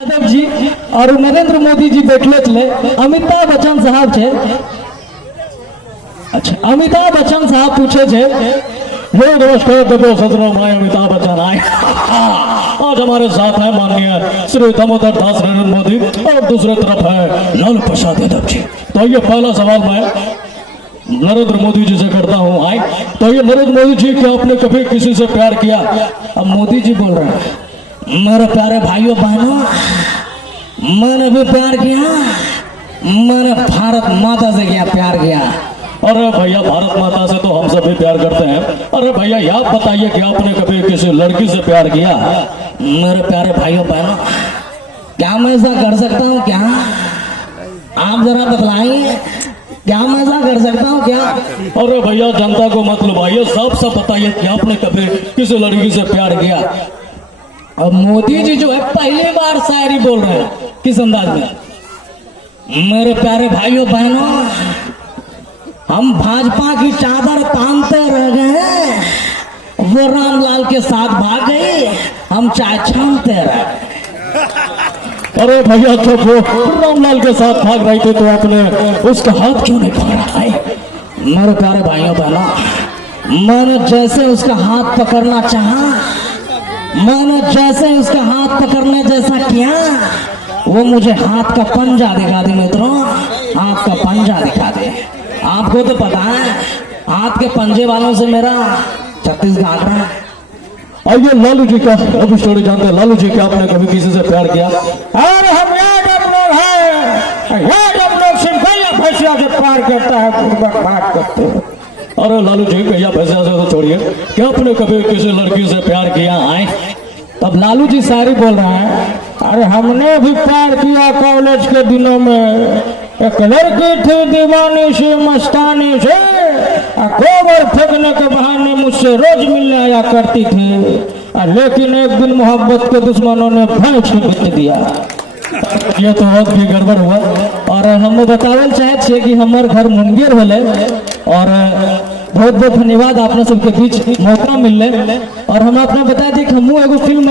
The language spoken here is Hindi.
यादव जी और नरेंद्र मोदी जी बैठले थे। अमिताभ बच्चन साहब थे। अच्छा, अमिताभ बच्चन साहब पूछे थे, हे नमस्कार दबो सदनों में अमिताभ बच्चन आए। आज हमारे साथ है माननीय श्री दामोदर दास नरेंद्र मोदी और दूसरे तरफ है लालू प्रसाद यादव जी। तो ये पहला सवाल मैं नरेंद्र मोदी जी से करता हूँ। आए तो ये नरेंद्र मोदी जी, क्या आपने कभी किसी से प्यार किया? अब मोदी जी बोल रहे हैं, मेरे प्यारे भाइयों बहनों, मैंने भी प्यार किया, मैंने भारत माता से क्या प्यार किया। अरे भैया, भारत माता से तो हम सभी प्यार करते हैं। अरे भैया, आप बताइए कि आपने कभी किसी लड़की से प्यार किया? मेरे प्यारे भाइयों बहनों, क्या मैं ऐसा कर सकता हूँ? क्या आप जरा बतलाइए, क्या मैं ऐसा कर सकता हूँ क्या? अरे भैया, जनता को मत लुभाइए, सब बताइए कि आपने कभी किसी लड़की से प्यार किया? अब मोदी जी जो है पहली बार शायरी बोल रहे हैं, किस अंदाज में? मेरे प्यारे भाइयों बहनों, हम भाजपा की चादर तानते रह गए, वो रामलाल के साथ भाग गई, हम चाय छानते रह गए। अरे भैया, जब वो रामलाल के साथ भाग रही थी तो आपने उसका हाथ क्यों नहीं पकड़ा है? मेरे प्यारे भाइयों बहनों, मैंने जैसे उसका हाथ पकड़ना चाहा, मैंने जैसे उसका हाथ पकड़ने जैसा किया, वो मुझे हाथ का पंजा दिखा दे। मित्रों, हाथ का पंजा दिखा दे। आपको तो पता है, हाथ के पंजे वालों से मेरा 36 गांठ है। आइए लालू जी का अब स्टोरी जानते हैं। लालू जी, क्या आपने कभी किसी से प्यार किया? अरे हम यादव लोग हैं, यादव लोग सिर्फ भैंसिया से प्यार करता है, पूर्वक बात करते हैं। अरे लालू जी, भैया भैंसिया से तो छोड़िए, क्या आपने कभी किसी लड़की से प्यार किया? आए तब लालू जी सारी बोल रहे हैं, अरे हमने भी प्यार किया कॉलेज के दिनों में। एक लड़की थी दीवानी से, मस्तानी से, गोबर फेंकने के बहाने मुझसे रोज मिलने आया करती थी, लेकिन एक दिन मोहब्बत के दुश्मनों ने भैंस बिक दिया। ये तो बहुत भी गड़बड़ हुआ। और हम बतावल चाहे छे कि हमारे घर मुंगेर होले, और बहुत बहुत धन्यवाद आपने सबके बीच मौका मिलने। और हम आपने बता दी कि हम एगो फिल्म